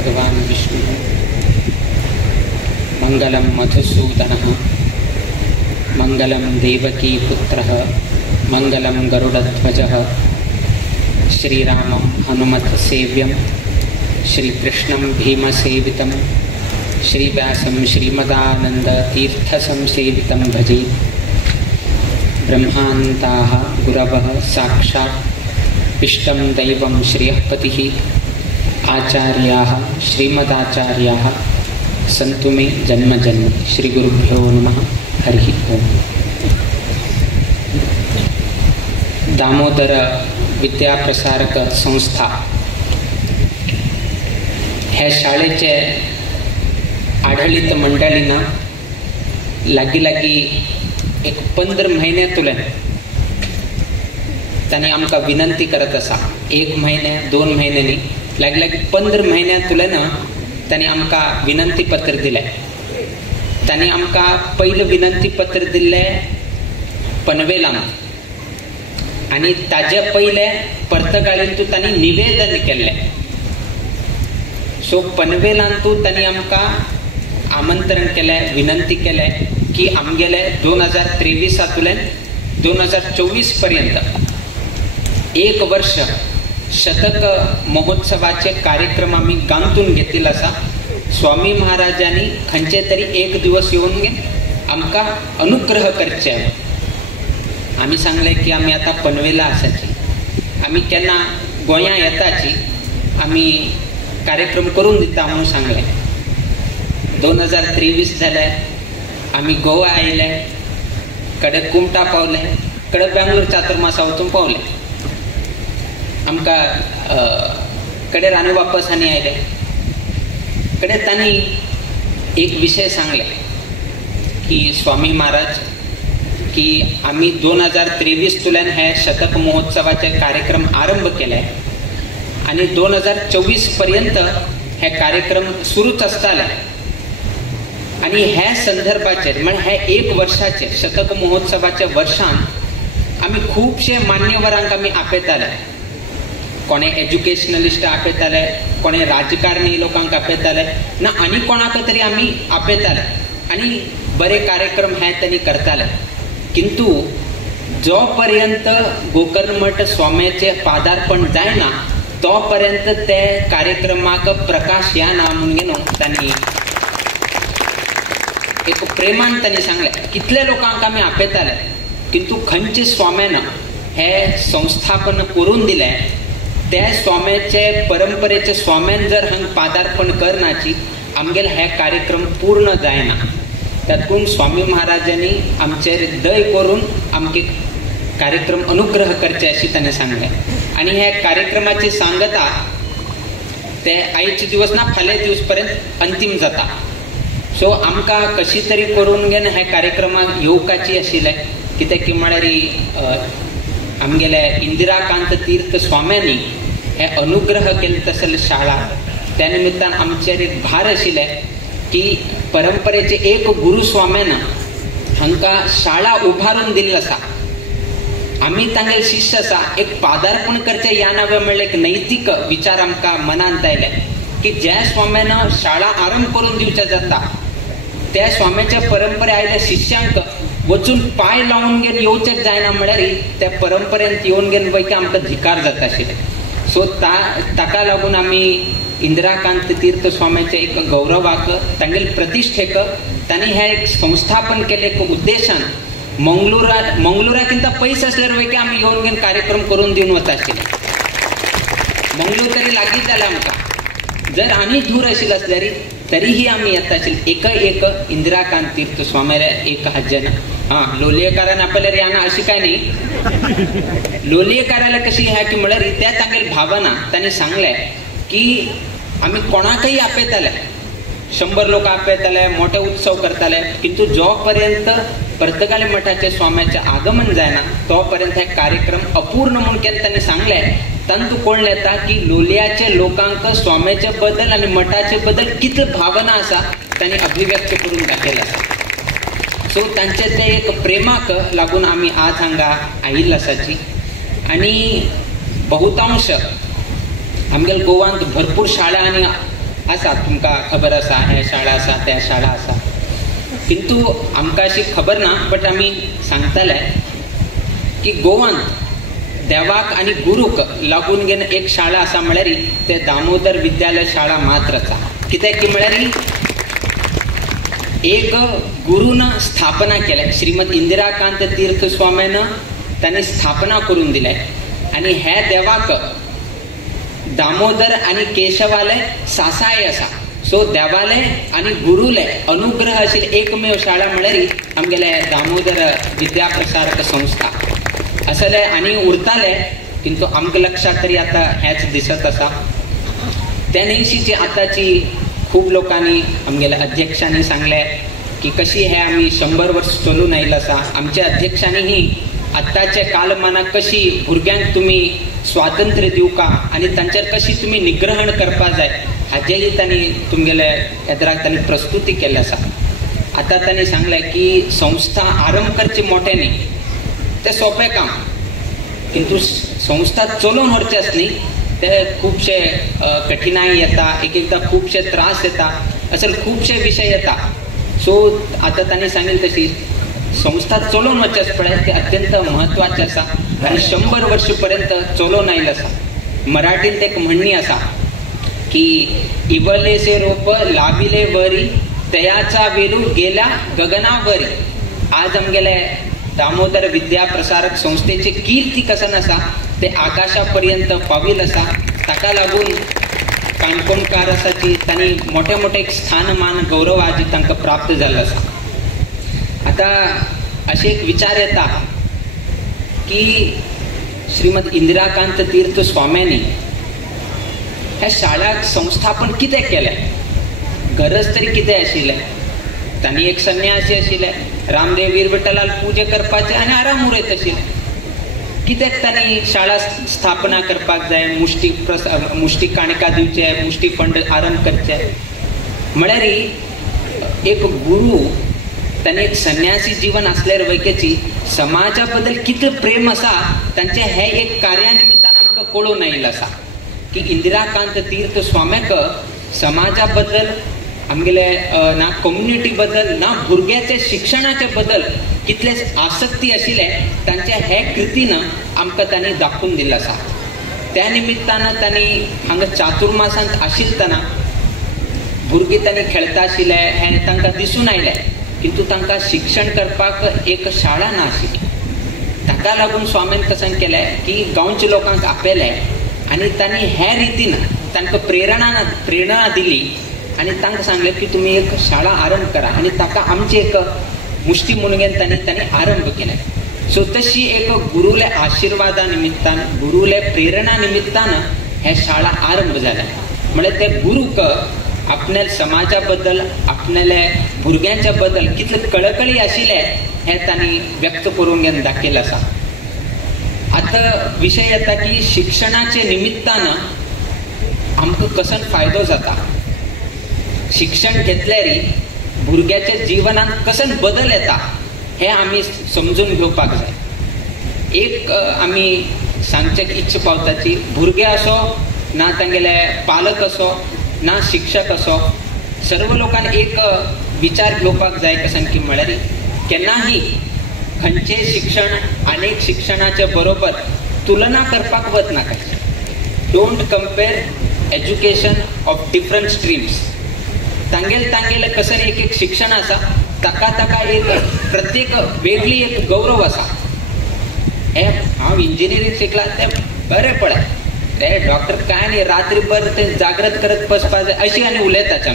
भगवान् विष्णुः मङ्गलं मधुसूदनः मङ्गलं देवकीपुत्रः मङ्गलं गरुडध्वजः श्रीरामं हनुमत्सेव्यं श्रीकृष्णं भीमसेवितं श्रीव्यासं श्रीमदानन्दतीर्थसंसेवितं भजे। ब्रह्मान्ताः गुरवः साक्षात् इष्टं दैवं श्रियःपतिः आचार्याः श्रीमदाचार्याः सन्तु मे जन्म जन्म। श्रीगुरुभ्यो नमः। हरिः ओम। दामोदर विद्याप्रसारक संस्था ह्या शाळेचे आढळीत मंडळींना लागी एक 15 महिन्यातुल्यान त्यांनी आमका विनंती करत असा। 1 महिने 2 महिन्यांनी लागी 15 महिन्यातुल्यान त्यांनी आमका विनंती पत्र दिले। त्यांनी आमका पहिलं विनंती पत्र दिले पनवेलान आणि ताज्या पहिले पर्तगाळींतू त्यांनी निवेदन केले। सो पनवेलांतू त्यांनी आमका आमंत्रण केले, विनंती केले की आमगेले 2023 2024 पर्यंत 1 वर्ष शतक महोत्सवाचे कार्यक्रम आम्ही गांतून घेतील असा स्वामी महाराजांनी खंयचे तरी 1 दिवस येऊन आमका अनुग्रह करचे। आम्ही सांगले की आम्ही आता पनवेला असाची, आम्ही केन्ना गोंया येताची आम्ही कार्यक्रम करून दिता म्हणून सांगले। 2023 झाले, आम्ही गोवा आयले, कडे कुमटा पावले, कडे बेंगलोर चातुर्मासा वचून पावले, आमका कडे राणी वापस आनी आयले। कडे तांणी एक विषय सांगले की स्वामी महाराज की आम्ही 2023 तुल्यान हे शतक महोत्सवाचे कार्यक्रम आरंभ केले आणि 2024 पर्यंत हे कार्यक्रम सुरूच असताले आणि ह्या संदर्भाचे म्हणजे हे 1 वर्षाचे शतक महोत्सवाच्या वर्षान आम्ही खूपशे मान्यवरांक आम्ही आपयताले। कोणे एज्युकेशनलिस्ट आपयताले, कोणे राजकारणी लोकांक आपयताले ना आनी कोणाक तरी आम्ही आपयताले आणि बरे कार्यक्रम हे त्यांनी करताले। किंतु जो पर्यंत गोकर्ण स्वामीचे पादार्पण जायना तो पर्यंत ते कार्यक्रमाक प्रकाश येना म्हणून त्यांनी एक प्रेमान त्यांनी सांगले। कितले लोकांक आम्ही आपयताले किंतु खंयचे स्वाम्यान हे संस्थापन करून दिले त्या स्वाम्याचे परंपरेचे स्वाम्यान जर हांग पादार्पण करनाची आमगेले हे कार्यक्रम पूर्ण जायना। तातून स्वामी महाराजांनी आमचेर दय करून आमके कार्यक्रम अनुग्रह करचे अशी त्यांनी सांगले आणि ह्या कार्यक्रमाची सांगता ते आयचे दिवस ना फाले दिवस पर्यंत अंतिम जाता। सो आमका कशी तरी करून घेन ह्या कार्यक्रमाक येवपाची आशिल्ले कित्याक की म्हळ्यार आमगेले इंदिराकांत तीर्थ स्वाम्यांनी हे अनुग्रह केले तसले शाळा त्या निमित्तान आमचेर एक भार आशिल्ले की परंपरेचे एक गुरु स्वाम्यान हांका शाळा उभारून दिल्ली आसा। आम्ही तांगेले शिष्य आसा, एक पादार्पण करचे या नावे म्हणले एक नैतिक विचार आमकां मनांत आयले की ज्या स्वाम्यान शाळा आरंभ करून दिवचे जाता त्या स्वाम्याच्या परंपरे आयल्या शिष्यांक वचून पाय लावून घेवन येवचेच जायना म्हळ्यार त्या परंपरेंत येवन घेवन पैकी आमकां धिकार जाता आशिल्ले। सो ताका लागून आम्ही इंदिराकांत तीर्थ स्वामीचे एक गौरवाक तांगेल प्रतिष्ठेक त्यांनी हे एक संस्थापन केले एक उद्देशान मंगळुराकिंत पयस असल्यार वैकी आम्ही येवन घेवन कार्यक्रम करून दिवन वता आशिल्ले। मंगळूर तरी लागीं जालें आमकां, जर आनी दूर आशिल्ले असल्यार तरीही आम्ही येता आशिल्ले। एक इंदिराकांत तीर्थ स्वामीरे 1000 लोलयेकारान आपल्याला याना अशी काय नाही। लोलयेकाराला कशी ह्या की म्हळ्यार त्या तांगेल भावना त्यांनी सांगले की आम्ही कोणाकही आपयताले, 100 लोक आपयताले, मोठे उत्सव करताले, किंतु जो पर्यंत पर्तगाळी मठाचे स्वाम्याचे आगमन जायना तो पर्यंत हे कार्यक्रम अपूर्ण म्हणून त्यांनी सांगले। तंतु कोण येता की लोलयाचे लोकांक स्वाम्याचे बद्दल आणि मठाचे बद्दल कितली भावना आसा त्यांनी अभिव्यक्त करून दाखयला आसा। सो तांचे ते एक प्रेमाक लागून आम्ही आज हांगा आयिल्ले आसाची आणि बहुतांश आमगेल गोवांत भरपूर शाळा आणि आसा तुमकां खबर आसा हे शाळा आसा त्या शाळा आसा, किंतु आमकां अशी खबर ना. बट आमी सांगताले की गोवांत देवाक आनी गुरूक लागून घेवन एक शाळा आसा म्हळ्यार ते दामोदर विद्यालय शाळा मात्र आसा. कित्याक की म्हळ्यार एक गुरून स्थापना केल्या, श्रीमद इंदिराकांत तीर्थ स्वामीन तांणी स्थापना करून दिल्या. आणि हे देवाक दामोदर आणि केशवाले सासाय आसा. सो देवाले आणि गुरुले अनुग्रह आशिल्ली एकमेव शाळा म्हळ्यार आमगेले दामोदर विद्या प्रसारक संस्था असले आनी उरताले. किंतु आमकां लक्षात तरी आता हेच दिसत आसा. त्या दिवशीची आताची खूब लोकांनी आमगेल्या अध्यक्षांनी सांगले की कशी हे आमी 100 वर्ष चलून आयिल्लो आसा. आमच्या अध्यक्षांनी आत्ताच्या कालमानाक कशी भुरग्यांक तुमी स्वातंत्र्य दिवका आनी तांचेर कशी तुमी निग्रहण करपा जाय हाजेही तांणी तुमगेले येद्राक तांणी प्रस्तुती केल्ली आसा. आता तांणी सांगले की संस्था आरंभ करची मोठ्यांनी ते सोपें काम, किंतु संस्था चलोवन व्हरची आसली ते खुबशे कठिनाई येता, एक एकदां खुबशे त्रास येता, असे खुबशे विशय येता. सो आता तांणी सांगिल्लें तशी संस्था चलोवन वचचें पळय ते अत्यंत म्हत्वाचें आसा आनी 100 वर्ष पर्यंत चलोवन आयिल्लें आसा. मराठींत एक म्हणणी आसा की इवलेसे रोप लाविले वरी तयाचा वेलू गेल्या गगनावरी. आज आमगेले दामोदर विद्या प्रसारक संस्थेचे कीर्ती कसन आसा ते आकाशापर्यंत पाविल आसा. ताका लागून काणकोणकार आसा ती तांणी मोठे मोठे स्थानमान गौरव आज तांकां प्राप्त जाल्लो आसा. आता असे एक विचार येता की श्रीमद इंदिराकांत तीर्थ स्वाम्यांनी ह्या शाळाक संस्थापन कितें केलें, गरज तरी कितें आशिल्लें. तांणी एक संन्यासी आशिल्ले, रामदेव वीर विठ्ठलाल पुजे करपाचे आनी आराम उरयत आशिल्ले. कित्याक तांणी शाळा स्थापना करपाक जाय, मुष्टी काणका दिवचे, मुष्टी फंड आरंभ करचे म्हळ्यार एक गुरू तांणी एक संन्यासी जीवन असल्यार वैकेची समाजा बद्दल कितें प्रेम आसा तांचे हे एक कार्या निमित्तान आमकां कळून आयिल्लें आसा की इंदिराकांत तीर्थ स्वाम्याक समाजा बद्दल आमगेले ना कम्युनिटी बद्दल ना भुरग्याचे शिक्षणाचे बद्दल कितले आसक्ती आशिल्ले तांच्या हे कृतीन आमकां तांणी दाखोवन दिल्लें आसा. त्या निमित्तान तांणी हांगा चातुर्मासांत आशिल्लतना भुरगीं तांणी खेळटा आशिल्ले हे तांकां दिसून आयलें, किंतु तांकां शिक्षण करपाक एक शाळा ना आशिल्ली. ताका लागून स्वामीन कसन केलें की गांवच्या लोकांक आपयलें आनी तांणी हे रितीन तांकां प्रेरणा दिली आनी तांकां सांगलें की तुमी एक शाळा आरंभ करा. आनी ताका आमची एक मुष्टी मुणगेन तांणी आरंभ केलें. सो तशी एक गुरुले आशिर्वादा निमित्तान, गुरुले प्रेरणा निमित्तान हे शाळा आरंभ जाल्या. म्हळ्यार ते गुरूक आपल्या समाजा बद्दल, आपल्या भुरग्यांच्या बद्दल कितले कळकळी आशिल्ले हे तांणी व्यक्त करून घेवन दाखयलें आसा. आता विशय येता की शिक्षणाचे निमित्तान आमकां कसन फायदो जाता. शिक्षण घेतल्यार भुरग्याच्या जिवनांत कसन बदल येता हे आमी समजून घेवपाक जाय. एक आमी सांगचेक इच्छा पावताची, भुरगे असो ना तांगेले पालक असो ना शिक्षक असो, सर्व लोकांनी एक विचार घेवपाक जाय कसन की म्हळ्यार केन्नाही खंयचे शिक्षण अनेक शिक्षणाचे बरोबर तुलना करपाक वचनाका. Don't compare education of different streams. तांगेल कसन एक शिक्षण आसा, ताका एक प्रत्येक वेगळी एक गौरव आसा. हे हांव इंजिनियरींग शिकला ते बरें पळय, ते डॉक्टर काय न्ही रात्रीभर ते जागृत करत बसपा जाय अशी आनी उलयताच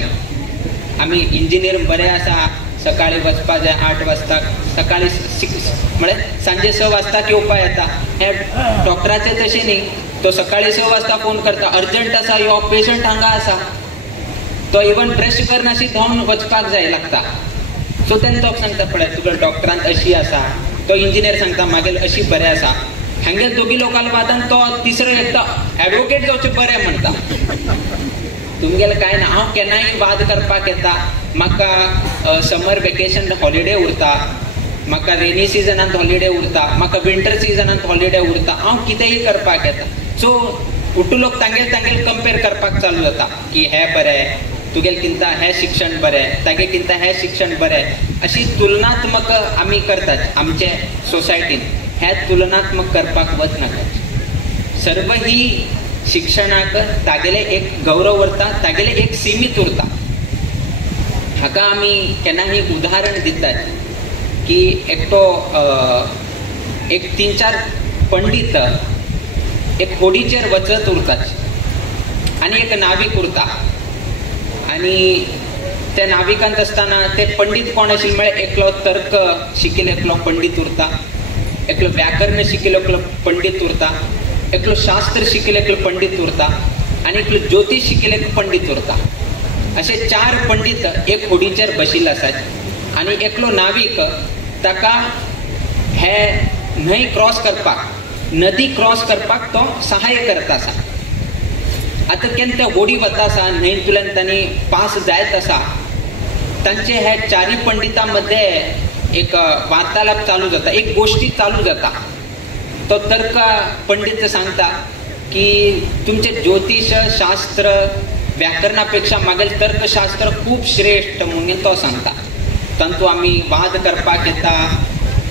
आमी इंजिनियर बरें आसा, सकाळी वचपा जाय 8 वाजता, सकाळी म्हळ्यार सांजे 6 वाजता येवपा येता. हे डॉक्टराचे तशें न्ही, तो सकाळी 6 वाजता फोन करता, अर्जंट आसा यो पेशंट हांगा आसा, तो इवन ब्रश करनाशी धांवन वचपाक जाय लागता. सो तेन्ना तो सांगता पळय तुका डॉक्टरांत अशी आसा, तो इंजिनियर सांगता मागेल अशी बरें आसा. हांगे दोगी लोकांक वादान तो तिसरो एकदा एडवोकेट जावचें बरें म्हणटा. तुमगेलें कांय ना, हांव केन्नाय वाद करपाक येता. म्हाका समर वेकेशन हॉलिडे उरता, म्हाका रेनी सिजनांत हॉलिडे उरता, म्हाका विंटर सिजनांत हॉलिडे उरता, हांव कितेंय करपाक येता. सो उठू लोक तांगेल तांगेल कंपेअर करपाक चालू जाता की हे बरें, तुगेल किंता हे शिक्षण बरें, तागे किंता हे शिक्षण बरें, अशी तुलनात्मक आमी करतात आमचे सोसायटीन. हे तुलनात्मक करपाक वचनाका. सर्व ही शिक्षणाक तागेले एक गौरव उरता, तागेले एक सीमित उरता. हाका आमी केन्नाही उदाहरण दितात की एकटो एक 3-4 पंडित एक होडीचेर वचत उरतात आनी एक नावीक उरता. आनी त्या नाविकांत असताना ते पंडित कोण आशिल्ले म्हळ्यार एकलो तर्क शिकिल्लो एकलो पंडित उरता, एकलो व्याकरण शिकिल्लो एकलो पंडित उरता, एकलो शास्त्र शिकिल्लो एकलो पंडित उरता आनी एकलो ज्योतिष शिकिल्लो एक पंडित उरता. असे 4 पंडित एक होडीचेर बशिल्ले आसात आनी एकलो नावीक ताका हे न्हंय क्रॉस करपाक, नदी क्रॉस करपाक तो सहाय्य करता आसा. आता केन्ना त्या होडी वता आसा, न्हंयतल्यान तांणी पास जायत आसा, तांचे हे 4 पंडितां मध्ये एक वार्तालाप चालू जाता, एक गोष्टी चालू जाता. तो तर्क पंडित सांगता की तुमचे ज्योतिष शास्त्र व्याकरणापेक्षा मागेल तर्कशास्त्र खूप श्रेष्ठ म्हणून तो सांगता. तांतू आमी वाद करपाक येता,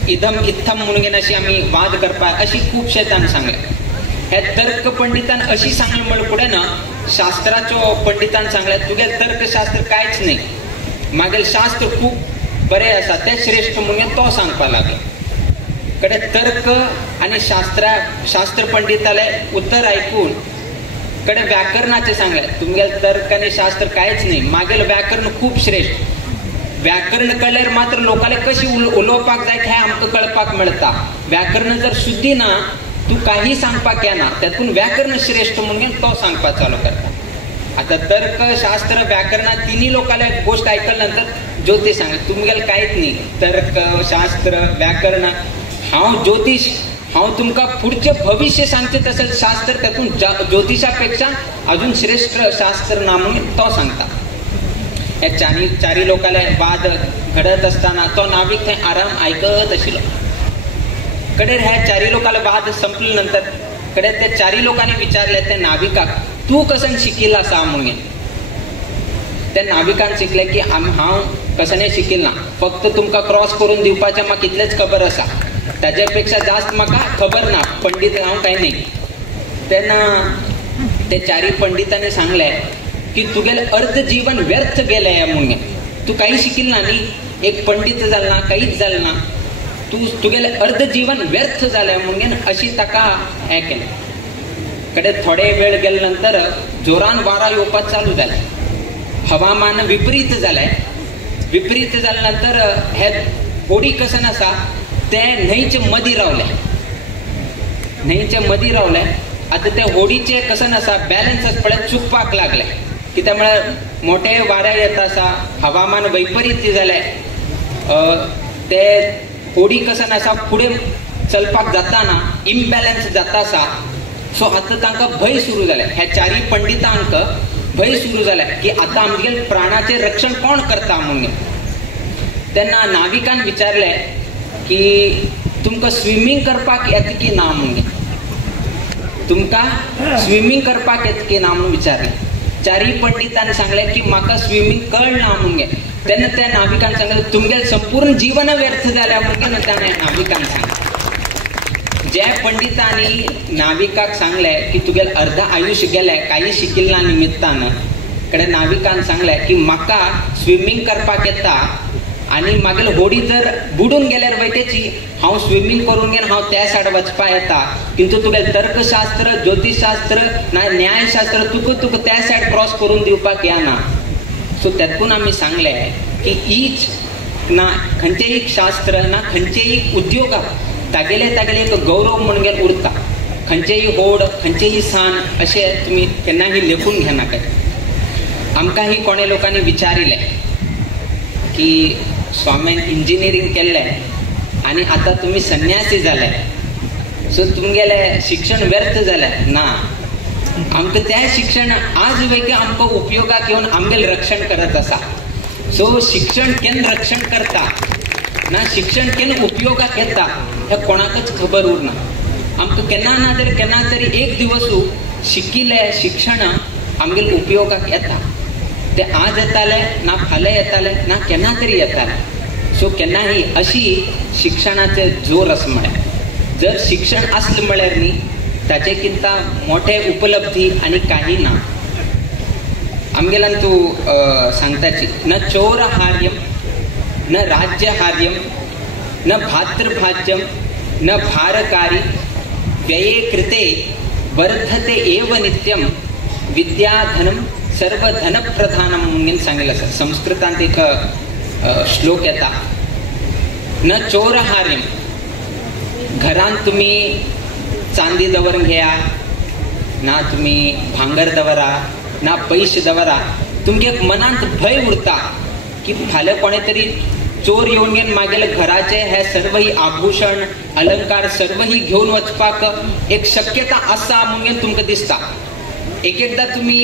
इदम इत्थम म्हणून अशी आमी वाद करपाक अशी खुबशे ताणें सांगले. हे तर्क पंडितान अशी सांगले म्हण फुडें ना शास्त्राच्यो पंडितान सांगले तुगे तर्कशास्त्र कांयच न्ही, मागेल शास्त्र खूप बरें आसा तें श्रेष्ठ म्हणून तो सांगपाक लागलो. कडे तर्क आनी शास्त्र पंडिताले उत्तर आयकून कडे व्याकरणाचे सांगले तुमगेल तर्क आनी शास्त्र कांयच न्ही, मागेल व्याकरण खूप श्रेष्ठ. व्याकरण कळल्यार मात्र लोकांले कशी उलोवपाक जाय हें आमकां कळपाक मेळटा. व्याकरण जर शुद्धी ना तू काही सांगपाक येना, त्यातून व्याकरण श्रेष्ठ म्हणून तो सांगपाक चालू करता. आता तर्क शास्त्र व्याकरणा तिन्ही लोकांना गोष्ट ऐकल्यानंतर ज्योतिष सांगले तुमगेल कांयच न्ही, तर्क शास्त्र व्याकरण हांव ज्योतिष, हांव तुमकां पुढचे भविष्य सांगते तसं शास्त्र त्यातून ज्योतिषापेक्षा अजून श्रेष्ठ शास्त्र ना म्हणून तो सांगता. हे 4 लोकांले वाद घडत असताना तो नाविक थंय आराम आयकत आशिल्लो. कडेर ह्या 4 लोकांले वाद संपले नंतर कडे ते 4 लोकांनी विचारले ते नाविकाक तू कसन शिकिल्लो आसा म्हणून. त्या नाविकान शिकले की हांव कसने शिकिल्लो ना, फक्त तुमकां क्रॉस करून दिवपाचें म्हाका इतलेंच खबर आसा, ताजे पेक्षा जास्त म्हाका खबर ना, पंडित हांव कांय न्ही. तेन्ना ते 4 पंडितांनी सांगले की तुगेलें अर्ध जीवन व्यर्थ गेलें म्हणून. तू काही शिकिल्लो ना न्ही, एक पंडित जालो ना, कांयच जालें ना, तुगेलें अर्ध जीवन व्यर्थ जालें म्हणून अशी ताका हें केलें. कडे थोडे वेळ गेले नंतर जोरान वारा येवपाक चालू जालें, हवामान विपरीत जालें. विपरीत जाल्या नंतर हे होडी कसन आसा ते न्हंयचे मदीं रावले. न्हंयचे मदीं रावले. आता ते होडीचे कसन आसा बॅलन्स आसा पळय चुकपाक लागले, कित्याक म्हळ्यार मोठे वारे येता आसा, हवामान वैपरीत्य जालें, ते होडी कसन आसा फुडें चलपाक जाताना इम्बॅलन्स जाता आसा. सो आतां तांकां भंय सुरू जालें. ह्या 4 पंडितांक भंय सुरू जालें की आतां आमगे प्राणाचें रक्षण कोण करता म्हणून. तेन्ना नाविकान विचारले की तुमकां स्विमींग करपाक येता की ना म्हणून. तुमकां स्विमींग करपाक येता की ना म्हणून विचारलें. 4 पंडितांनी सांगले की म्हाका स्विमींग कळना म्हणून. तेन्ना त्या नाविकान सांगलें तुमगेलें संपूर्ण जीवन व्यर्थ जालें म्हणून त्या नाविकान सांगलें. जे पंडितांनी नाविकाक सांगलें की तुगेलें अर्ध आयुश्य गेलें काही शिकिल्ल्या निमित्तान, कडे नाविकान सांगलें की म्हाका स्विमींग करपाक येता आनी मागीर होडी जर बुडून गेल्यार वयतेची हांव स्विमींग करून घेवन हांव त्या सायड वचपाक येता, किंतु तुगेलें तर्कशास्त्र ज्योतिषशास्त्र ना न्यायशास्त्र तुका त्या सायड क्रॉस करून दिवपाक येना. सो त्यातून आमी सांगलें की हीच ना खंयचेय शास्त्र ना खंयचेय उद्योगाक तागेले एक गौरव म्हणून उरता. खंयचेय होड खंयचेय सान अशें तुमी केन्नाय लेखून घेनाका. आमकां ही कोणे लोकांनी विचारिल्लें की स्वामीन इंजिनियरींग केल्लें आनी आतां तुमी संन्यासी जाले, सो तुमगेलें शिक्षण व्यर्थ जालें ना. आमकां तें शिक्षण आज वेगळें आमकां उपयोगाक येवन आमगेलें रक्षण करत आसा. सो शिक्षण केन्ना रक्षण करता ना शिक्षण केन्ना उपयोगाक येता हें कोणाकच खबर उरना. आमकां केन्ना ना जाल्यार केन्ना तरी एक दिवस शिकिले शिक्षण आमगेल उपयोगाक येता ते आज येताले ना फाल्यां येताले ना केन्ना तरी येताले. सो केन्नाही अशी शिक्षणाचे जोर आसा म्हळ्यार जर शिक्षण असलें म्हळ्यार न्ही ताचे किंता मोठे उपलब्धी आनी काही ना. आमगेल्यान तूं सांगताची न चोरहार्यम न राज्यहार्यम न भातृभाज्यम न भारकारी व्यये कृते वर्धते एव नित्यम विद्याधनम सर्वधनप्रधानम म्हणून सांगितलं आसा. संस्कृतांत एक श्लोक येता न चोरहार्यम. घरांत तुम्ही चांदी दवरून घेया ना तुम्ही भांगर दवरा ना पैसे दवरा तुमगे मनांत भय उरता की फाल्यां कोणे तरी चोर येवन घेवन मागेले घराचे हे सर्व ही आभूषण अलंकार सर्व ही घेवन वचपाक एक शक्यता आसा म्हणून तुमकां दिसता. एक एकदां तुमी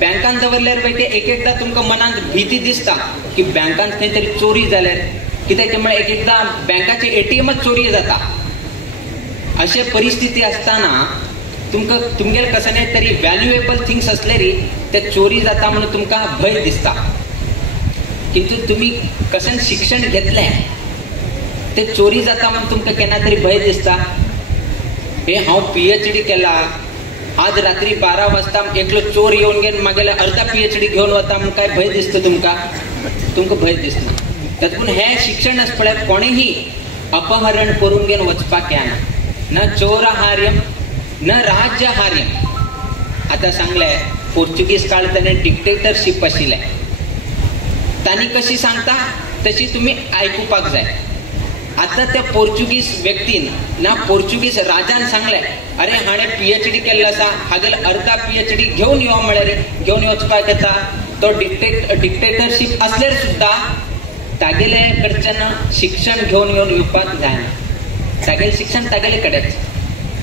बँकान दवरल्यार पळय एक एकदां तुमकां मनांत भीती दिसता की बँकान खंय तरी चोरी जाल्यार कित्याक ते म्हळ्यार एक एकदां बँकाचे एटीएमच चोरी जाता. अशे परिस्थिती आसतना तुमकां तुमगेर कसले तरी व्हॅल्युएबल थिंग्स असलेरी ते चोरी जाता म्हणून तुमकां भंय दिसता. किंतु तुम्ही कसन शिक्षण घेतलें ते चोरी जाता म्हणून तुमकां केन्ना तरी भंय दिसता. हे हांव PhD केला आज रात्री 12 वाजता एकलो चोर येवन घेवन मागेले अर्धा PhD घेवन वता म्हणून काय भंय दिसता तुमकां भंय दिसना. तातूंत हे शिक्षण आसा पळय कोणेही अपहरण करून घेवन वचपाक येना. न चोरहार्यम न राज्यहार्यम. आतां सांगलें पोर्चुगीज काळ ताणें डिक्टेटरशीप आशिल्लें तांणी कशी सांगता तशी तुम्ही आयकुपाक जाय. आता त्या पोर्चुगीज व्यक्तीन ना पोर्चुगीज राजान सांगले अरे हाणे PhD केल्लो आसा हागेल अर्धा PhD घेवन यो म्हळ्यार घेवन वचपाक येता. तो डिक्टेटरशीप असल्यार सुद्धा तागेले कडच्यान शिक्षण घेवन येवपाक जायना. तागेलें शिक्षण तागेले कडेच.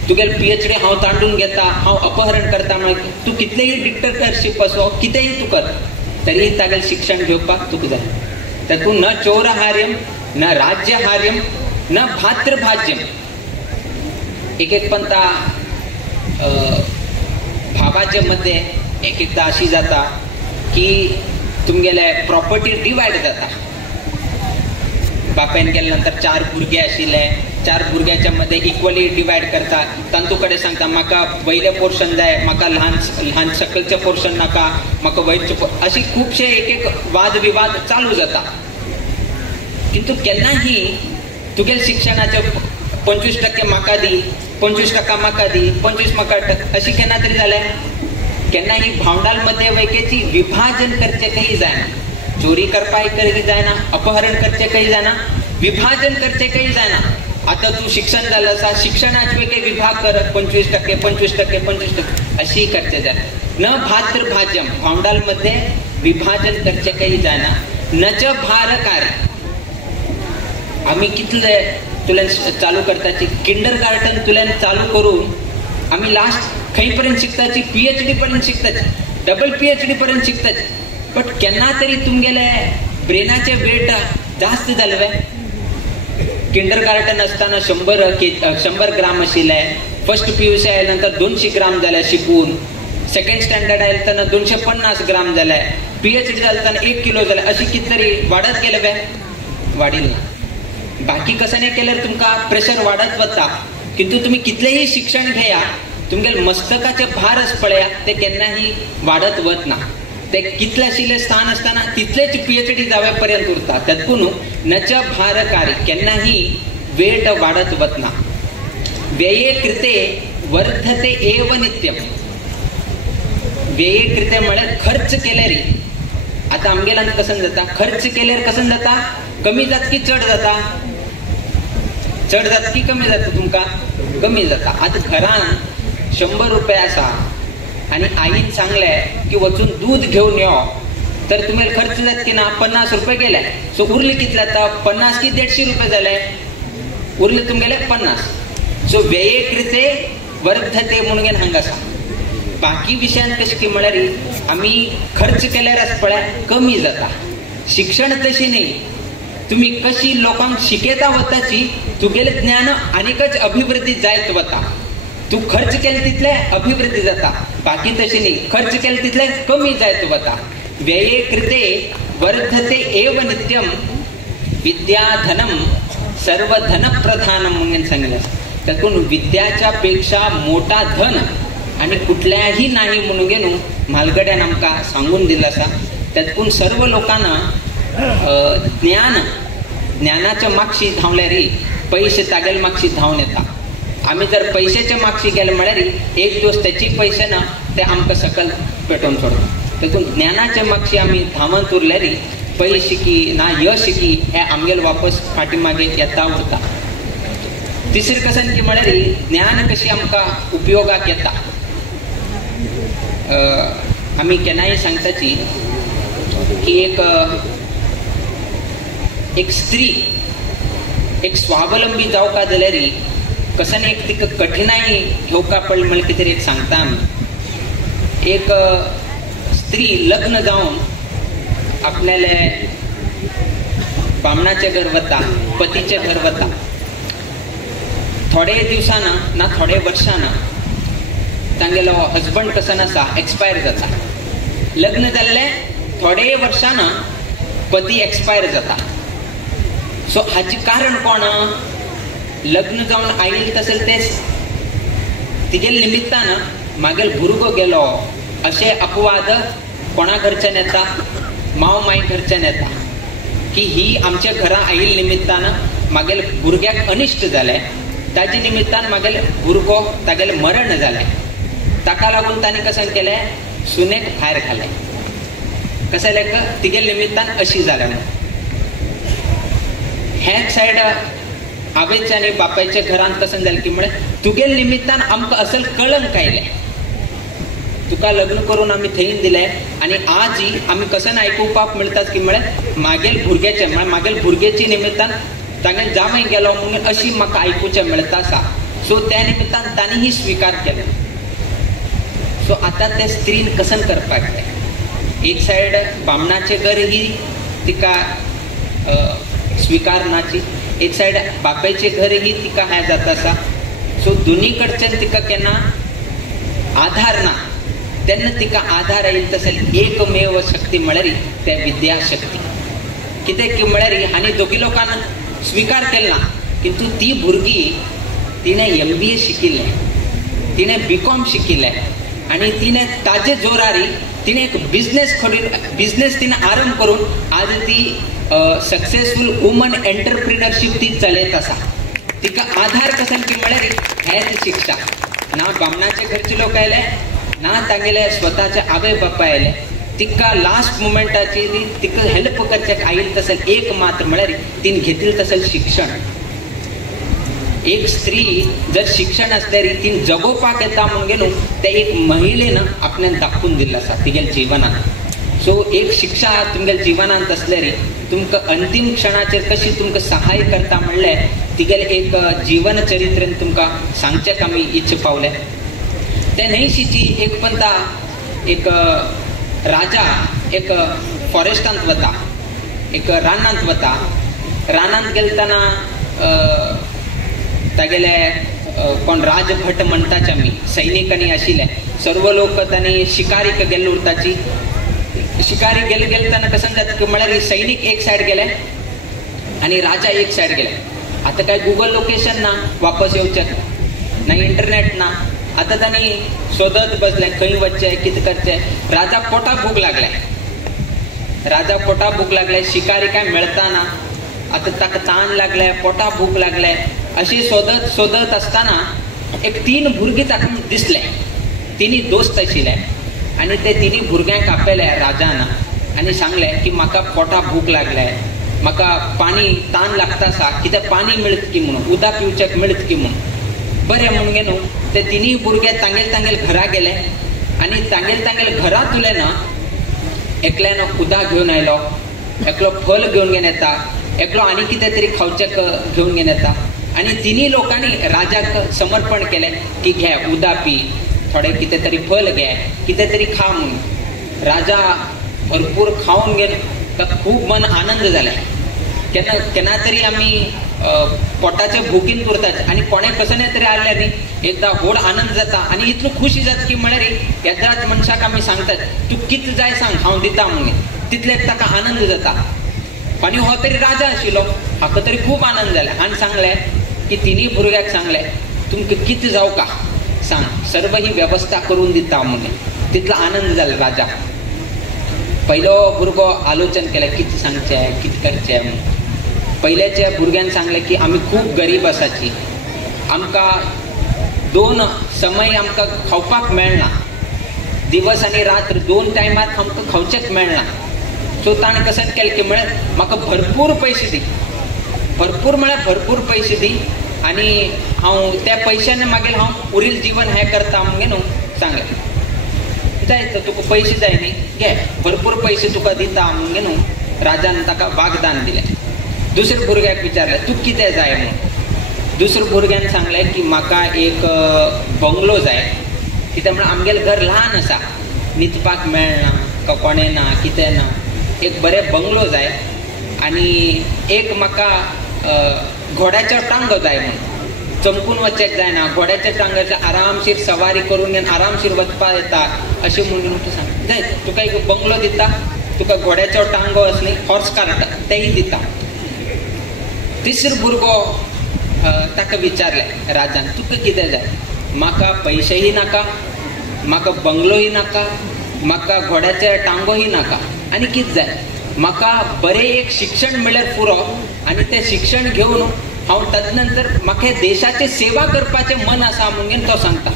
तुगेल PhD हांव तांडून घेता हांव अपहरण करता म्हण तूं कितलेही डिक्टेटरशीप असो कितेंय तूं कर तरी तागेलें शिक्षण घेवपाक तुका जाय. तातूंत न चोरहार्यम न राज्यहार्यम न भातृभाज्यम. एक पंथा भावाचे मध्ये एक एकदा अशी जाता की तुमगेले प्रॉपर्टी डिवायड जाता. बापेन गेले नंतर 4 भुरगे आशिल्ले 4 भुरग्याच्या मध्ये इक्वली डिवायड करता. तांतू कडेन सांगता म्हाका वयले पोर्शन जाय म्हाका ल्हान सकलचे पोर्शन नाका म्हाका वयरचे अशी खुबशे एक वाद विवाद चालू जाता. किंतु केन्नाही तुगेले शिक्षणाचे 25% म्हाका दी 25% म्हाका दी 25 म्हाका अशी केन्ना तरी जालें. केन्नाही भावंडाल मध्ये वैकेची विभाजन करचे काही जायना. चोरी करपाक काही जायना अपहरण करचे काही जायना विभाजन करचे काही जायना. आता तू शिक्षण झालं आसा शिक्षणाचे वेगळे विभाग कर 25% 25% 25% अशी करचे जाय. न भातृभाज्यम भावंडाल मध्ये विभाजन करचे काही जायना. न च भारकारी. आम्ही कितले तुला चालू करताची किंडरगार्टन तुला चालू करून आम्ही लास्ट खंय पर्यंत शिकताची PhD पर्यंत शिकताची डबल PhD पर्यंत शिकताची. बट केन्ना तरी तुमगेले ब्रेनाचे वेट जास्त जाले. किंडरगार्टन असताना 100 ग्राम आशिल्ले. फर्स्ट PUC आयल्या नंतर 200 ग्राम जाले शिकून. सेकंड स्टँडर्ड आयतना 250 ग्राम जाले. PhD जातना 1 किलो जाले. अशी कितरी वाढत गेले वाढील ना. बाकी कसं नाही केल्यार तुमका प्रेशर वाढत वता. किंतु तुम्ही कितलेही शिक्षण घेया तुमगे मस्तकाचे भार आस पळया ते केन्नाही वाढत वत ना. ते कितले आशिल्ले स्थान असताना तितलेच PhD जावे पर्यंत उरता. तत्पून नच भारकारी केन्नाही वेट वाढत वत ना. व्यये कृते वर्धते एव नित्यम. व्यये कृते म्हळ्यार खर्च केल्यार आता आमगेल्यान कसन जाता खर्च केल्यार कसन जाता कमी जात की चढ जाता. चढ जात की कमी जाता तुमका कमी जाता. आता घरान 100 रुपये आसा आणि आईन सांगले की वचून दूध घेऊन यो तर तुम्ही खर्च जात की ना 50 रुपये गेले. सो उरले कितले आता 50 की 150 रुपये झाले उरले तुमगेले 50. सो व्यये कृते वर्धते म्हणून घेन हांगासा. बाकी विषयान कशें की म्हळ्यार आम्ही खर्च केल्यार आस पळय कमी जाता. शिक्षण तशी नाही. तुम्ही कशी लोकांक शिकयता वताची तुगेले ज्ञान आनीकच अभिवृद्धी जायत वता. तू खर्च केले तितले अभिवृद्धी जाता, बाकी तशी नाही. खर्च केले तितले कमी जायतो वता. व्यये कृते वर्धते एव नित्यम विद्या धनम सर्व धन प्रधानम म्हणून सांगितलं. त्यातून विद्याच्या पेक्षा मोठा धन आणि कुठल्याही नाही म्हणून गेलो म्हालगड्यान आमका सांगून दिला असा. त्यातून सर्व लोकांना ज्ञानाच्या मागशी धावल्यारी पैसे तागेल मागशी धावून येता. आम्ही जर पैशाच्या मागशी गेले म्हळ्यार एक दिवस त्याची पैसे ना ते आमकां सकल पेटोवन सोडता. त्यातून ज्ञानाच्या मागशी आम्ही धावून उरल्यारी पैसे की ना यश की हे आमगेल वापस फाटीमागे येता उरता. तिसरी कसन की म्हळ्यार ज्ञान कशी आमकां उपयोगाक येता. आम्ही केन्नाय सांगताची की एक स्त्री एक स्वावलंबी जावका जाल्यार कसन एक तिका कठिनाई घेवका पडली म्हळ्यार कितें एक सांगता आमी. एक स्त्री लग्न जावन आपल्याले बामणाचे घर वता, पतीचे घर वता. थोडे दिवसांना ना थोडे वर्षांना तांगेलो हजबंड कसन आसा एक्सपायर जाता. लग्न जाल्ले थोडे वर्षांना पती एक्सपायर जाता. सो हाचे कारण कोण? लग्न जावन आयिल्ले तसले तेच तिगेल निमित्तान मागेल भुरगो गेलो अशे अपवाद कोणा घरच्यान येता? माव माय घरच्यान येता की ही आमच्या घरा आयिल्ले निमित्तान मागेल भुरग्याक अनिश्ट जाले, ताजे निमित्तान मागेल भुरगो तागेले मरण जाले. ताका लागून तांणी कशें केलें? सुनेक भायर घालें. कशें लेक तिगेले निमित्तान अशी जालें. हेच सायड आवयच्या आनी बापायच्या घरांत कशें जालें की म्हळ्यार तुगेले निमित्तान आमकां असल कळंक आयलें. तुका लग्न करून आमी थंय दिलें आनी आज आमी कशें आयकुपाक मेळटात की म्हळ्यार मागेल भुरग्याचें म्हळ्यार मागेल भुरग्याची निमित्तान ताणें जावं गेलो म्हणून अशी म्हाका आयकुचें मेळटा आसा. सो त्या निमित्तान तांणीही स्विकार केलें. सो आतां ते स्त्रीन कसन करपाक जाय? एक सायड बामणाचें घर ही तिका स्विकारनाची, एक सायड बापायचें घर ही तिका हें जाता आसा. सो दोनी कडच्यान तिका केन्ना आधार ना. तेन्ना तिका आधार येयला तसले एकमेव शक्ती म्हळ्यार ते विद्या शक्ती. कित्याक की म्हळ्यार आनी दोगी लोकांना स्विकार केला ना, किंतु ती भुरगी तिने MBA शिकिल्लें, तिने BCom शिकिल्लें आनी तिने ताजे जोरारी तिने एक बिझनेस तिने आरंभ करून आज ती सक्सेसफुल वुमन एंटरप्रिनरशिप ती चलयत आसा. तिका आधार कसन की म्हळ्यार हेच शिक्षा. ना बामणाचे घरचे लोक आयले ना तांगेले स्वताचे आवय बापा आयले. तिका लास्ट मुमेंटाची तिका हेल्प करचेक आयिल्लें तसलें एक मात्र म्हळ्यार तिने घेतिल्लें तसलें शिक्षण. एक स्त्री जर शिक्षण असल्यार तिने जगोवपाक येता म्हणून गेलो ते एक महिलेन आपल्यान दाखवून दिल्लें आसा तिगेल्या जिवनांत. सो एक शिक्षा तुमगेल्या जिवनांत असल्यार तुमकां अंतिम क्षणाचेर कशी तुमकां सहाय करता म्हणल्यार तिगेलें एक जीवन चरित्र तुमकां सांगचेक आमी इच्छ पावले. ते न्हयशीची एक पंता एक राजा एक फॉरेस्टांत वता, एक रानांत वता. रानांत गेलतना तागेले कोण राजभट म्हणटाच आमी सैनिकांनी आशिल्ले सर्व लोक तांणी शिकारीक गेल्ले उरताची. शिकारी गेलतना कशें जाता की म्हळ्यार सैनीक एक सायड गेले आनी राजा एक सायड गेले. आतां काय गुगल लोकेशन ना वापस येवचें ना, इंटरनेट ना. आतां तांणी सोदत बसले खंय वचचें कितें करचें. राजा पोटा भूक लागले. शिकारी काय मेळता ना. आतां ताका ताण लागले, पोटा भूक लागले. अशी सोदत आसतना एक 3 भुरगीं ताका दिसले. तिनी दोस्त आशिल्ले आनी ते 3 भुरग्यांक आपयले राजान आनी सांगले की म्हाका पोटा भूक लागले, म्हाका पाणी ताण लागता आसा, कित्याक पाणी मेळत की म्हणून, उदक पिवचेक मेळत की म्हणून. बरें म्हणून गेलो ते 3 भुरगे तांगेल घरा गेले आनी तांगेल घरांत उलयना एकल्यान उदक घेवन आयलो, एकलो फल घेवन घेवन येता, एकलो आनी कितें तरी खावचेक घेवन घेवन येता. आनी 3 लोकांनी राजाक समर्पण केलें की घे उदक पी, थोडे कितें तरी फल घे, कितें तरी खा म्हणून. राजा भरपूर खावन घेवन ताका खूब मन आनंद जाले. केन्ना तरी आमी पोटाचे भुकीन उरतात आनी कोणे कसले तरी आसले न्ही एकदा व्हड आनंद जाता आनी इतलो खुशी जाता की म्हळ्यार येद्राच मनशाक आमी सांगतात तूं कितें जाय सांग हांव दिता म्हणून, तितलेच ताका आनंद जाता. आनी हो तरी राजा आशिल्लो, हाका तरी खूब आनंद जाले. हांवें सांगलें की तिनी भुरग्याक सांगलें तुमकां कितें जावं का सांग, सर्व ही वेवस्था करून दिता म्हणून. तितलो आनंद जालो राजा. पयलो भुरगो आलोचन केलें कितें सांगचें कितें करचें म्हणून. पयल्याच्या भुरग्यान सांगलें की आमी खूब गरीब आसाची, आमकां 2 समय आमकां खावपाक मेळना, दिवस आनी रात्र 2 टायमार आमकां खावचेंच मेळना. सो ताणें कशें केलें की म्हळ्यार म्हाका भरपूर पयशे दी, भरपूर म्हळ्यार भरपूर पयशे दी आनी हांव त्या पयशांनी मागीर हांव उरील जीवन हें करता म्हणून न्हू सांगलें. जाय तर तुका पयशे जाय न्ही, घे भरपूर पयशे तुका दिता म्हणून न्हू. राजान ताका वागदान दिलें. दुसऱ्या भुरग्याक विचारलें तूं कितें जाय म्हणून. दुसऱ्या भुरग्यान सांगलें की म्हाका एक बंगलो जाय, कित्याक म्हळ्यार आमगेलें घर ल्हान आसा, न्हिदपाक मेळना, कोणें ना कितें ना, एक बरें बंगलो जाय आनी एक म्हाका घोड्याचो टांगो जाय म्हणून. चमकून वचचें जायना, घोड्याच्या टांगाचेर आरामशीर सवारी करून आरामशीर वचपाक येता अशें म्हणून तूं सांग. जाय तुका एक बंगलो दिता, तुका घोड्याचो टांगो आसा न्ही हॉर्स कार्ट तेंय दिता. तिसरो भुरगो ताका विचारलें राजान तुका कितें जाय. म्हाका पयशेही नाका, म्हाका बंगलोय नाका, म्हाका घोड्याचेर टांगोय नाका, आनी कितें जाय म्हाका बरें एक शिक्षण मेळ्ळ्यार पुरो आनी तें शिक्षण घेवन हांव ताजे नंतर म्हाका देशाची सेवा करपाचें मन आसा म्हणून तो सांगता.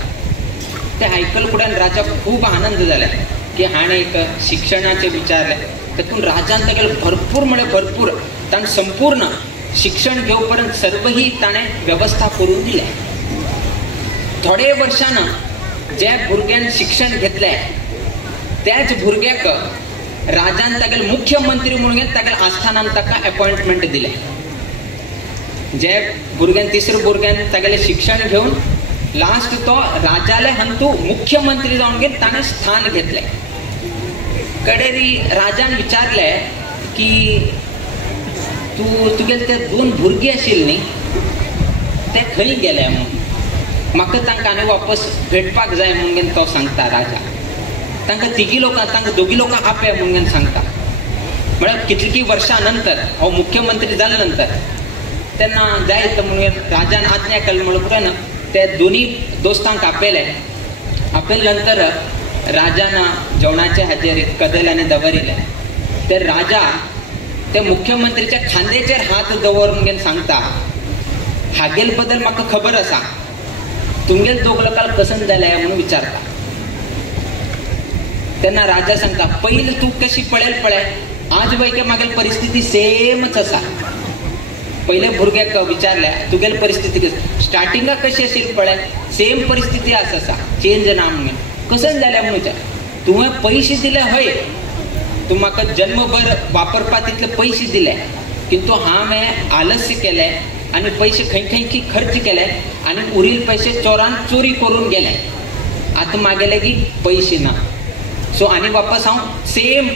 तें आयकल फुड्यान राजाक खूब आनंद जालें की हाणें एक शिक्षणाचें विचारलें. तातूंत राजान तागेलें भरपूर म्हळ्यार भरपूर ताणें संपूर्ण शिक्षण घेवं पर्यंत सर्व ही ताणें वेवस्था करून दिलें. थोडे वर्षान ज्या भुरग्यान शिक्षण घेतलें त्याच भुरग्याक राजान तागेले मुख्यमंत्री म्हणून तागेल्या आस्थानान ताका अपॉइंटमेंट दिलें. जे भुरग्यान तिसऱ्या भुरग्यान तागेलें शिक्षण घेवन लास्ट तो राजाले हंतू मुख्यमंत्री जावन घेवन ताणें स्थान घेतलें. कडेरी राजान विचारलें की तुगेले ते 2 भुरगीं आशिल्लीं न्ही ते खंय गेले म्हणून. म्हाका तांकां आनी वापस भेटपाक जाय म्हणून तो सांगता राजा. तांकां तांकां दोगी लोकांक आपय म्हणून सांगता. म्हळ्यार कितलीं वर्सां नंतर हो मुख्यमंत्री जाले नंतर तेन्ना जायत म्हणून राजान आज्ञा केली म्हणून ते दोनी दोस्तांक आपयले. आपयले नंतर राजान जेवणाच्या हाजेर कदेलांनी दवरिले. ते राजा ते मुख्यमंत्रीच्या खांद्याचेर हात दवर म्हणून सांगता हागेल बद्दल म्हाका खबर आसा, तुमगेल दोग लोकांक कसन जालें म्हणून विचारता. तेन्ना राजा सांगता पयलीं तूं कशी पळयल पळय आज वयके मागेल परिस्थिती सेमच आसा. पयले भुरग्याक विचारलें तुगेली परिस्थिती स्टार्टिंगाक कशी आशिल्ली पळय सेम परिस्थिती आसा, चेंज ना म्हणून. कसन जालें म्हणून विचार. तुवें पयशे दिले हय, तूं म्हाका जन्मभर वापरपा तितले पयशे दिले, किंतु हांवें आलस्य केलें आनी पयशे खंय खंय खर्च केले आनी उरील पयशे चोरान चोरी करून गेले. आतां मागेले की पयशे ना. सो आनी वापस हांव सेम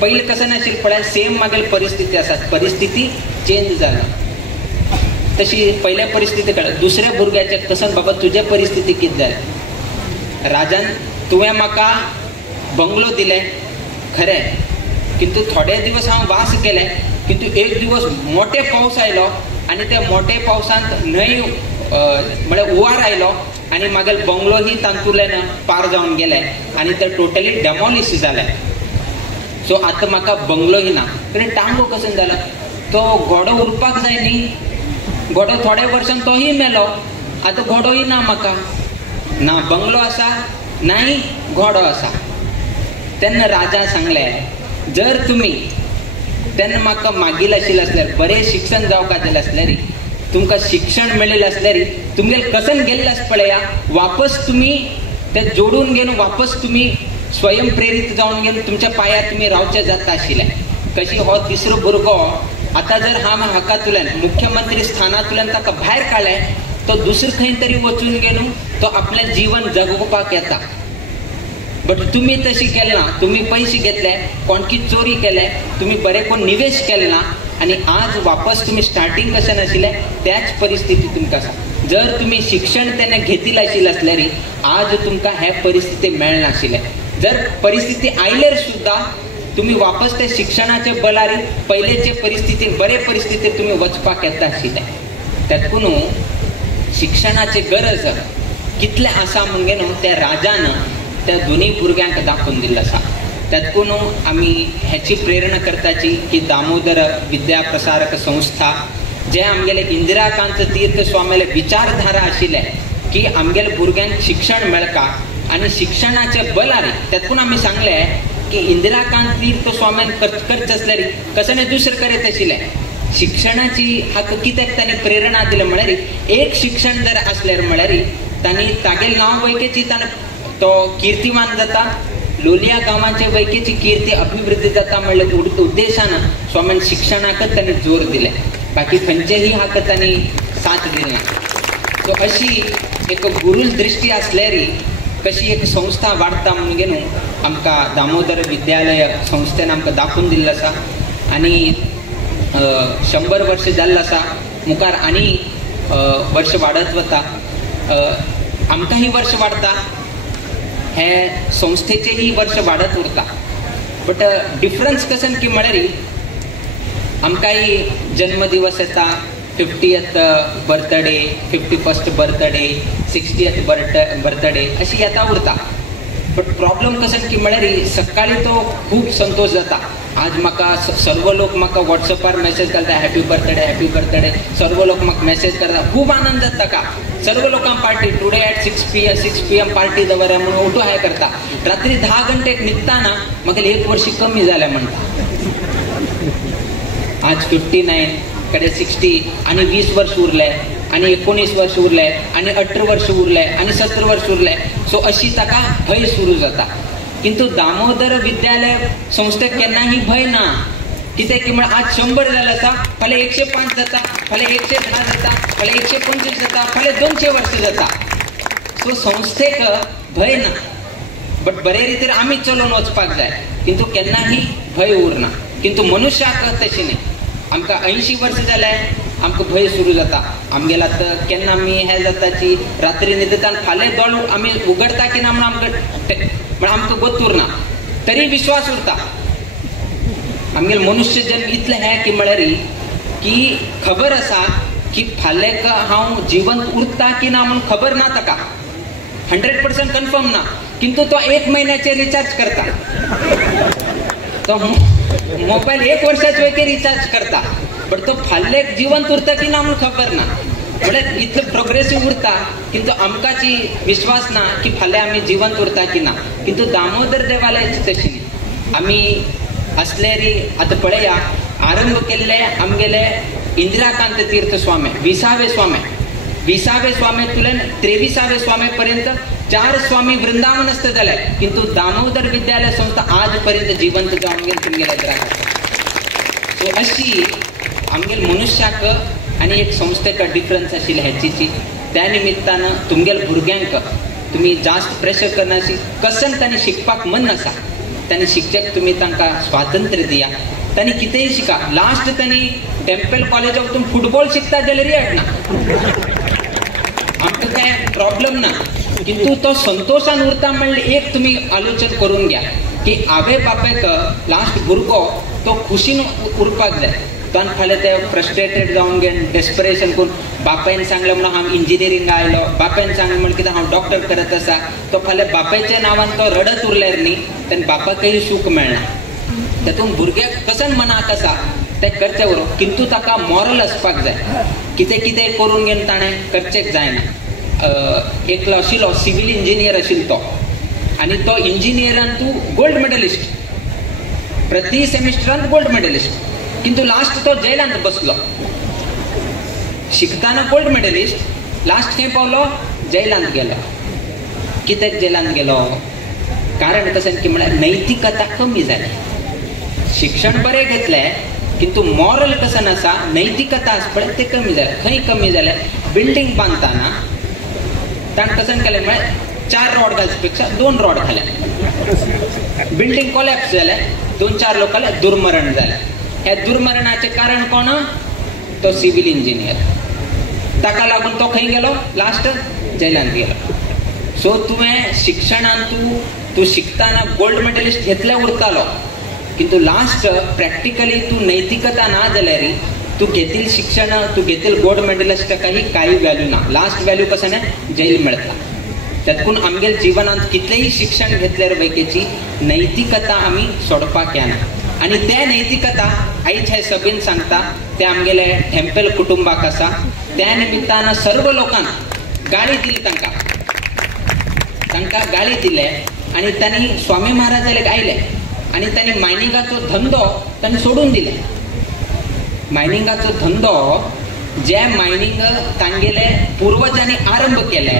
पयले कशें नाशिल्लें पळय सेम मागेली परिस्थिती आसा. परिस्थिती चेंज जाला. तशी पयल्या परिस्थिती कळ्ळें. दुसऱ्या भुरग्याचे कसन बाबा तुजे परिस्थिती कितें जालें. राजान तुवें म्हाका बंगलो दिले खरें, किंतु थोडे दिवस हांव वास केले, किंतु एक दिवस मोठे पावस आयलो आनी त्या मोठे पावसांत न्हंय म्हळ्यार हुंवार आयलो आनी मागेल बंगलो ही तातूंतल्यान पार जावन गेले आनी ते टोटली डेमॉलिश जाले. सो आतां म्हाका बंगलोय ना. तरी टांगो कसो जाला. तो घोडो उरपाक जाय न्ही. घोडो थोड्या वर्सान तोही मेलो. आतां घोडोय ना म्हाका. ना बंगलो आसा नाही घोडो आसा. तेन्ना राजा सांगलें जर तुमी तेन्ना म्हाका मागील आशिल्लें आसल्यार बरें शिक्षण जावपाक दिलें आसल्यार तुमकां शिक्षण मेळिल्लें आसल्यार तुमगेले कसन गेल्ले आस पळया वापस तुमी ते जोडून घेवन वापस तुमी स्वयं प्रेरीत जावन घेवन तुमच्या पांयार तुमी रावचें जाता आशिल्लें. कशी हो तिसरो भुरगो आतां जर हाकांतल्यान मुख्यमंत्री स्थानांतल्यान ताका भायर काडलें तो दुसरे खंय तरी वचून घेवन तो आपलें जीवन जगोवपाक येता. बट तुमी तशी केलें ना. तुमी पयशे घेतले, कोणकी चोरी केले, तुमी बरें कोण निवेश केले ना आनी आज वापस तुमी स्टार्टींग कशें नाशिल्लें त्याच परिस्थिती तुमकां आसा. जर तुम्ही शिक्षण त्याने घेतील आशिल असल्यारी आज तुमका हे परिस्थिती मेळनाशिल्ले. जर परिस्थिती आयल्यार सुद्धा तुम्ही वापस ते शिक्षणाचे बलारी पहिलेचे परिस्थिती बरे परिस्थिती तुम्ही वचपाक येता आशिल्ले. त्यातून शिक्षणाची गरज कितले आसा म्हणजे न्हू त्या राजान त्या दोन्ही भुरग्यांक दाखवून दिल्लो आसा. त्यातून आम्ही ह्याची प्रेरणा करताची की दामोदर विद्या प्रसारक संस्था जे आमगेले इंदिराकांत तीर्थ स्वामीले विचारधारा आशिल्ले की आमगेले भुरग्यांक शिक्षण मेळका आणि शिक्षणाचे बलारी त्यातून आम्ही सांगले की इंदिराकांत तीर्थ स्वामीन करचे असल्यारी कसं नाही दुसरं करीत आशिल्ले. शिक्षणाची हाक कित्याक तांणी प्रेरणा दिली म्हळ्यार एक शिक्षण जर असल्यार म्हळ्यार तांणी तागेल नांव वैकेची तो कीर्तिमान जाता. लोलया गांवांचे वैकेची कीर्ती अभिवृद्धी जाता म्हणले उद्देशानं स्वामीन शिक्षणाकच त्यांनी जोर दिले. बाकी खंयचेही हाक त्यांनी साथ दिली. सो अशी एक गुरुल दृष्टी असल्यारी कशी एक संस्था वाढता म्हणजे न्हू आमकां दामोदर विद्यालय संस्थेन आमकां दाखवून दिल्लो आसा. आणि 100 वर्ष जाल्लो आसा. मुखार आनी वर्ष वाढत वता. आमकांही वर्ष वाढता, हे संस्थेचेही वर्ष वाढत उरता. बट डिफरन्स कसन की म्हळ्यार आमकांही जन्मदिवस येता, 50th birthday, 51st birthday, 60th birthday अशी येता उरता. बट प्रॉब्लेम कसन की म्हळ्यार सकाळी तो खूप संतोष जाता. आज म्हाका सर्व लोक म्हाका व्हॉट्सअपार मेसेज करता हॅपी बर्थडे. सर्व लोक म्हाका मेसेज करता, खूप आनंद जाता. का सर्व लोकांक party today at 6 PM party दवरया म्हणून ओटू हाय करता. रात्री 10 घंटेक निघताना म्हाका 1 वर्ष कमी जालें म्हणटा. आज 59 कडे 60 आणि 20 वर्ष उरले आणि 19 वर्ष उरले आणि 18 वर्ष उरले आणि 17 वर्ष उरले. सो अशी ताका भय सुरू जाता. किंतु दामोदर विद्यालय संस्थेक केन्नाही भय ना. कित्याक की म्हळ्यार आज 100 जालें आसा, फाल्यां 105 जाता, फाल्यां 110 जाता, फाल्यां 125 जाता, फाल्यां 200 वर्ष जाता. सो संस्थेक भय ना. बट बरे रितीन आमी चलोवन वचपाक जाय. किंतु केन्नाही भय उरना. किंतु मनुष्याक तशें न्ही. आमकां 80 वर्ष जाले आमकां भय सुरू जाता. आमगेला तर केन्ना आमी हे जाताची रात्री न्हिदता फाल्यां दोळ आमी उगडता की ना म्हणून आमकां गोत उरना. तरी विश्वास उरता. आमगेल मनुष्य जन्म इतलें हे की म्हळ्यार की खबर आसा की फाल्यां हांव जिवंत उरता की ना म्हणून खबर ना ताका. 100% कन्फर्म ना. किंतु तो 1 महिन्याचे रिचार्ज करता. तो मोबाईल 1 वर्षाचे वयके रिचार्ज करता. बट तो फाल्यां जिवंत उरता की ना म्हणून खबर ना. म्हळ्यार इतलें प्रोग्रेसीव उरता. किंतु आमकांची विश्वास ना की फाल्यां आमी जिवंत उरता की ना. किंतु दामोदर देवालयाची तशी न्ही. आमी असल्यारी आतां पळया आरंभ केल्ले आमगेले इंदिराकांत तीर्थ स्वामी 20वे स्वामीतल्यान 23वे स्वामी पर्यंत 4 स्वामी वृंदावनस्थ जाले. किंतु दामोदर विद्यालय संस्था आज पर्यंत जिवंत जावन गेली तुमगेल्या. सो अशी आमगेल मनुष्याक आणि एक संस्थेक डिफरन्स आशिल्ले हेचीची. त्या निमित्तानं तुमगेल भुरग्यांक तुम्ही जास्त प्रेशर करनाशी. कसन तांणी शिकपाक मन आसा तांणी शिक्षक तुम्ही तांकां स्वातंत्र्य दिया. तांणी कितेंय शिका. लास्ट तांणी टेम्पल कॉलेज ऑफ फुटबॉल शिकता जाल्यार येना. आमकां काय प्रॉब्लेम ना. किंतु तो संतोषान उरता म्हणले एक तुम्ही आलोचन करून घ्या की आवय बापेक लास्ट भुरगो तो खुशीन उरपाक जाय. तान फाल्यां ते फ्रस्ट्रेटेड जावन घेवन डेस्परेशन करून बापायन सांगलें म्हणून हांव इंजिनियरींग आयलो, बापायन सांगलें म्हणून कितें हांव डॉक्टर करत आसा. तो फाल्यां बापायच्या नांवान तो रडत उरल्यार न्ही तेन्ना बापाकय सूख मेळना. तातूंत भुरग्याक कसन मनाक आसा ते करचें उरप. किंतु ताका मॉरल आसपाक जाय. कितें करून घेवन ताणें करचेंच जायना. एकलो आशिल्लो सिव्हील इंजिनियर आशिल्लो तो. आनी तो इंजिनियरान तूं गोल्ड मेडलिस्ट, प्रति सेमिस्टरान गोल्ड मेडलिस्ट. किंतु लास्ट तो जेलांत बसलो. शिकताना गोल्ड मेडलिस्ट लास्ट खंय पावलो जेलांत गेलो. कित्याक जेलांत गेलो? कारण कशें की म्हळ्यार नैतिकता कमी जाली. शिक्षण बरें घेतलें किंतु मॉरल कसन आसा, नैतिकता आसा पळय ते कमी जालें. खंय कमी जालें? बिल्डींग बांदताना ताणें कसन केलें म्हळ्यार 4 रॉड घालचे पेक्षा 2 रॉड घाले. बिल्डींग कोलॅप्स जालें. 2-4 लोकांले दुर्मरण जालें. ह्या दुर्मरणाचे कारण कोण? तो सिव्हील इंजिनियर. ताका लागून तो खंय गेलो, लास्ट जैलांत गेलो. सो तुवें शिक्षणान तू शिकताना गोल्ड मेडलिस्ट घेतले उरतालो, किंतु लास्ट प्रॅक्टिकली तू नैतिकता ना जाल्यार तू घेतील शिक्षण, तू घेतील गोल्ड मेडलिस्ट काही व्हॅल्यू ना. लास्ट व्हॅल्यू कसं नाही, जैल मिळता. त्यातून आमगे जिवनात कितलेही शिक्षण घेतल्यार वैकेची नैतिकता आम्ही सोडपाक येना. आणि त्या नैतिकता आईच हे सभेन सांगता ते आमगेले टेम्पल कुटुंबाक आसा. त्या निमित्तान सर्व लोकांक गाळी दिली, तांकां गाळी दिले आणि त्यांनी स्वामी महाराजाले आयले आणि त्यांनी मायनिंगाचो धंदो त्यांनी सोडून दिले. मायनिंगाचो धंदो जे मायनिंग तांगेले पूर्वजांनी आरंभ केले,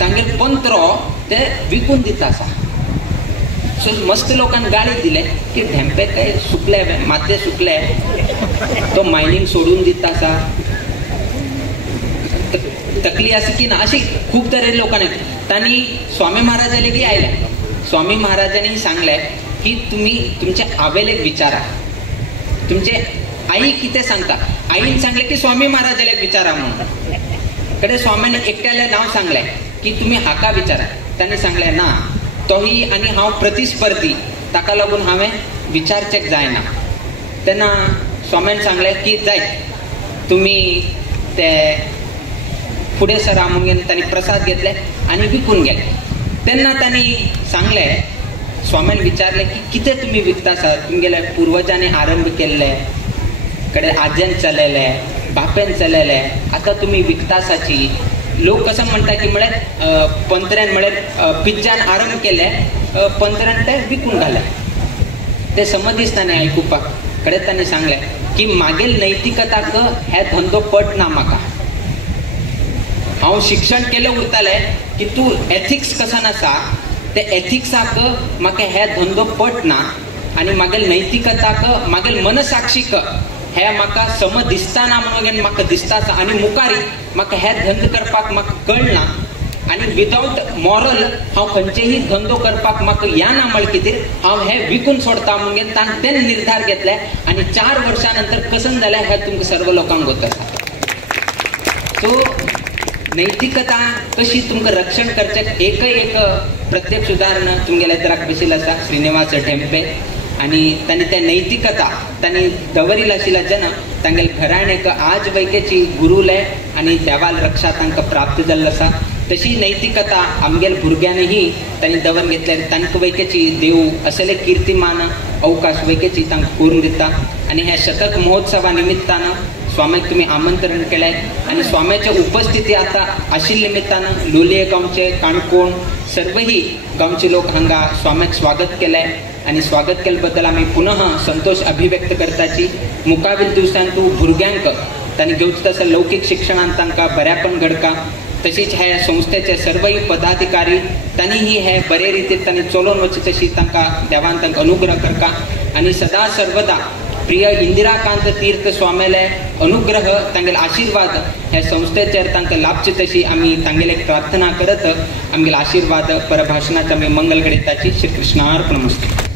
तांगे पंत्रो ते विकून दिता आसा. सो मस्त लोकांना गाळी दिले की ढेंपे काय सुकले, माते सुकले, तो मायनिंग सोडून दिता आसा. तकली अशी की ना, अशी खूप तरे लोकांनी त्यांनी स्वामी महाराजाले की आयले. स्वामी महाराजांनी सांगले की तुम्ही तुमच्या आवेले विचारा, तुमचे आई किती सांगता. आईन सांगले की स्वामी महाराजाले विचारा म्हणून. कडे स्वामीने एकट्याले नाव सांगले की तुम्ही हाका विचारा. त्यांनी सांगले ना, तोही आणि हांव प्रतिस्पर्धी, ताका लागून हांवें विचारचेक जायना. तेन्ना स्वामीन सांगले की जाय तुम्ही ते पुढे सरा म्हणून त्यांनी प्रसाद घेतले आणि विकून गेले. तेन्ना त्यांनी सांगले, स्वामीन विचारले की किती तुम्ही विकता आसा, तुमगेले पूर्वजांनी आरंभ केल्ले, कडे आज्यान चलयले, बापेन चलयले, आता तुम्ही विकता आसाची. लोक कसं म्हणता की म्हळ्यार पंत्र्यान म्हळ्यार पिज्जान आरंभ केले, पंत्र्यान ते विकून घाले. ते समज दिसताना आयकुपाक. कडे त्यांनी सांगले की मागील नैतिकताक हे धंदो पट ना म्हाका. हांव शिक्षण केलें उरताले की तू एथिक्स कसान आसा, ते एथिक्साक म्हाका हे धंदो पट ना आणि मागील नैतिकताक, मागील मनसाक्षीक हे म्हाका समज दिसताना म्हणून म्हाका दिसता आसा. आणि मुखारी म्हाका हे धंदो करपाक म्हाका कळना आणि विदाउट मॉरल हांव खंयचेही धंदो करपाक म्हाका येना. म्हळ्यार कितें हांव हे विकून सोडता म्हणून ताणें निर्धार घेतले. आणि 4 वर्सां नंतर कसन जालें हे तुमकां सर्व लोकांक गोत आसा. सो नैतिकता कशी तुमकां रक्षण करचें एक प्रत्यक्ष उदाहरण तुमगेल्या इतराक बशिल्लें आसा, श्रीनिवास ढेंपे. आणि त्यांनी त्या नैतिकता त्यांनी दवरिल्ली आशिल्ल्या जेन्ना तांगेल घराणेक आज वैकेची गुरुले आणि देवाल रक्षा तांकां प्राप्त जाल्लो आसा. तशी नैतिकता आमगेल भुरग्यांनीही त्यांनी दवर घेतल्या. तांकां वैकेची देव असले कीर्तिमान अवकाश वैकेची तांकां करून दिता. आणि ह्या शतक महोत्सवा निमित्तानं स्वामीक तुम्ही आमंत्रण केलें आणि स्वामीची उपस्थिती आता आशिल्ले निमित्तानं लोलये गांवचे, काणकोण सर्वही गांवचे लोक हांगा स्वामीक स्वागत केलें. आणि स्वागत केले बद्दल आम्ही पुनः संतोष अभिव्यक्त करताची. मुखावेल दिवसांत तू भुरग्यांक तांणी घेवचें तसं लौकिक शिक्षणांत तांकां बऱ्यापण घडका. तशीच हे संस्थेचे सर्वही पदाधिकारी त्यांनीही हे बरे रितीन तांणी चलोवन वचचे तशी तांकां देवान तांकां अनुग्रह करता. आणि सदा सर्वदा प्रिय इंदिराकांत तीर्थ स्वामीले अनुग्रह, तांगेले आशीर्वाद हे संस्थेचेर तांकां लाभचे तशी आमी तांगेले प्रार्थना करत आमगेले आशीर्वाद परभाषणात आमी मंगल घडयताची. श्री कृष्णार्पणमस्तु.